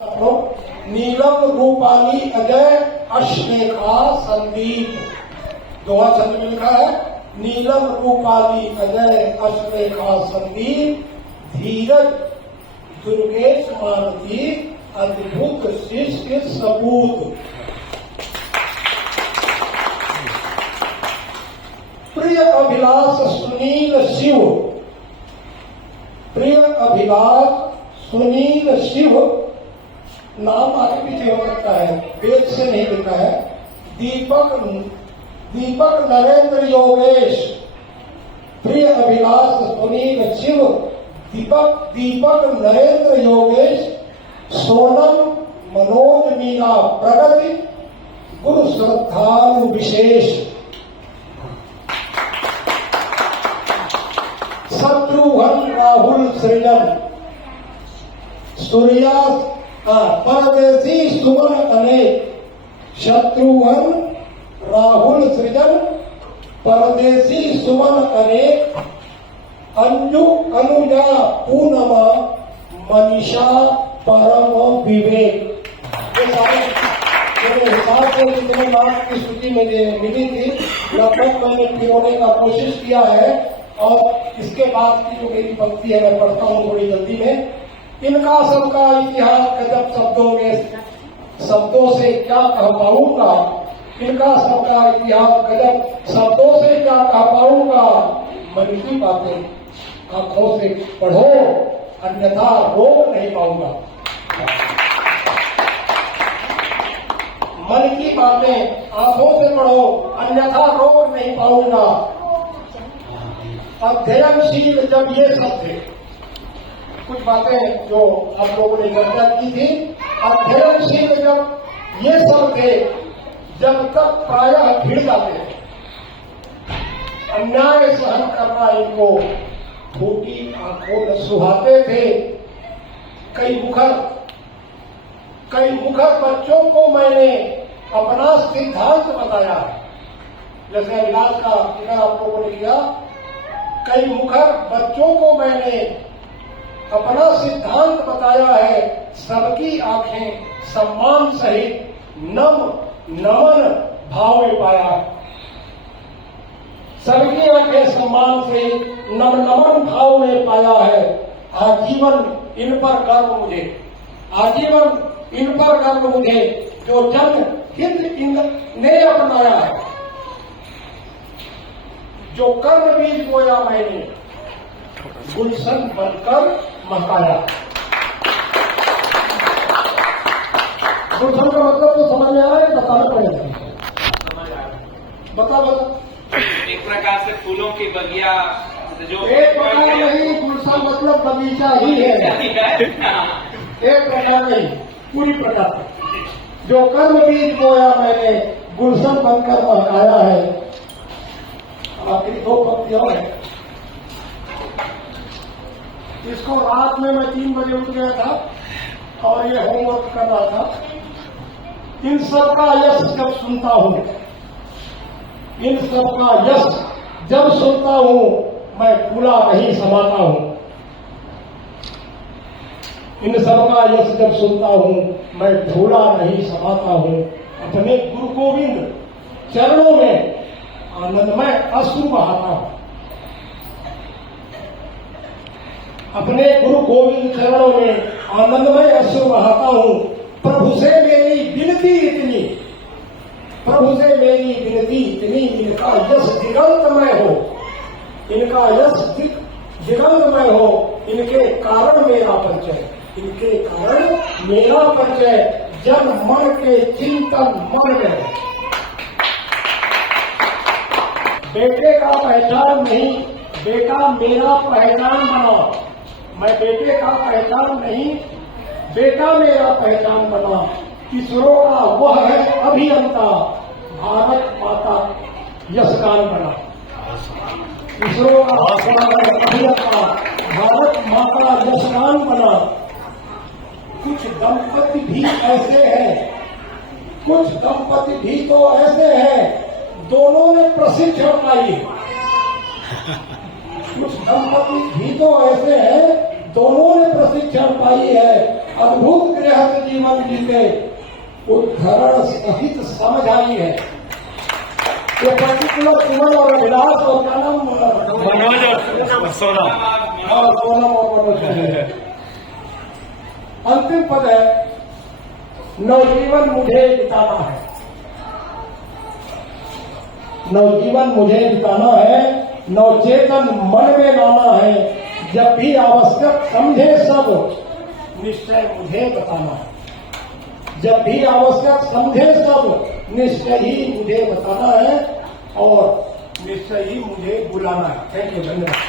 नीलम रूपाली अजय अश्लेखा संदीप। दोहा छंद में लिखा है नीलम रूपाली अजय अश्लेखा संदीप धीरज दुर्गेश मानती अद्भुत शिष्य सबूत। प्रिय अभिलाष सुनील शिव, प्रिय अभिलाष सुनील शिव नाम आगे पीछे हो सकता है, वेद से नहीं लिखा है। दीपक नरेंद्र योगेश, प्रिय अभिलाष सुनील शिव दीपक नरेंद्र योगेश सोनम मनोज मीरा प्रगति गुरु श्रद्धालु विशेष। शत्रुघ्न राहुल सृजन सूर्या परदेसी सुमन अनेक। शत्रुघ्न राहुल सृजन परदेसी सुमन अनेक। अंजू अनुजा पूनमा मनीषा परम विवेक। ये सारे मेरे हिसाब से जितने नाम की सूची मुझे मिली थी लगभग मैंने पिरोने का कोशिश किया है। और इसके बाद की जो मेरी पंक्ति है मैं पढ़ता हूँ थोड़ी जल्दी में। इनका सबका इतिहास गजब शब्दों से क्या कह पाऊंगा। इनका सबका इतिहास गजब शब्दों से क्या कह पाऊंगा। मन की बातें आंखों से पढ़ो अन्यथा रोक नहीं पाऊंगा। मन की बातें आंखों से पढ़ो अन्यथा रोक नहीं पाऊंगा। अध्ययनशील जब ये सब थे, कुछ बातें जो आप लोगों ने चर्चा की थी। अध्ययनशील जब ये सब थे जब तक प्रायः भिड़ जाते थे। अन्याय सहन करना इनको फूटी आंखों में सुहाते थे। कई मुखर बच्चों को मैंने अपना सिद्धांत बताया है। जैसे अभिलाष का जिक्र आप लोगों ने किया, कई मुखर बच्चों को मैंने अपना सिद्धांत बताया है। सबकी आंखें सम्मान सहित नमन भाव में पाया। सबकी आंखें सम्मान से नमन भाव में पाया है। आजीवन इन पर गर्व मुझे जो जन हित इनने अपनाया है। जो कर्म बीज बोया मैंने गुलशन बनकर महकाया। गुलशन का मतलब तो समझ में आ रहा है, बताना पड़ेगा। बता एक प्रकार से फूलों की बगिया जो एक प्रकार नहीं, गुलशन मतलब बगीचा ही है। एक प्रकार नहीं, पूरी प्रकार। जो कर्म बीज बोया मैंने गुलशन बनकर महकाया है। आखिरी दो पंक्तियां हैं। इसको रात में मैं 3 बजे उठ गया था और ये होमवर्क कर रहा था। इन सबका यश जब सुनता हूं, इन सबका यश जब सुनता हूं मैं फूला नहीं समाता हूं। इन सबका यश जब सुनता हूं मैं फूला नहीं समाता हूं। अपने गुरु गोविंद चरणों में आनंदमय अश्रु बहाता हूं। अपने गुरु गोविंद चरणों में आनंदमय अश्रु बहाता हूं। प्रभु से मेरी विनती इतनी, प्रभु से मेरी विनती इतनी, इनका यश दिगंतमय हो, इनका यश दिगंतमय हो। इनके कारण मेरा परिचय, इनके कारण मेरा परिचय जन मन के चिंतन मन में। बेटे का पहचान नहीं, बेटा मेरा पहचान बना। मैं बेटे का पहचान नहीं, बेटा मेरा पहचान बना। किशोरों का वह है अभियंता, भारत माता यशगान बना। किशोरों का अभियंता, भारत माता यशगान बना। कुछ दंपति भी ऐसे हैं, कुछ दंपति भी तो ऐसे हैं दोनों ने प्रशिक्षण पाई। कुछ दंपति भी तो ऐसे हैं दोनों ने प्रशिक्षण पाई है। अद्भुत गृहस्थ जीवन जीते उद्धरण सहित समझ आई है। ये पर्टिकुलर सुमन और अभिलाष और क्या नाम मनोज और सोनम। और सोनम और मनोज है। अंतिम पद है नवजीवन मुझे बिताना है। नवजीवन मुझे बिताना है, नवचेतन मन में लाना है, जब भी आवश्यक समझे सब निश्चय मुझे बताना है। जब भी आवश्यक समझे सब निश्चय ही मुझे बताना है और निश्चय ही मुझे बुलाना है। थैंक यू, धन्यवाद।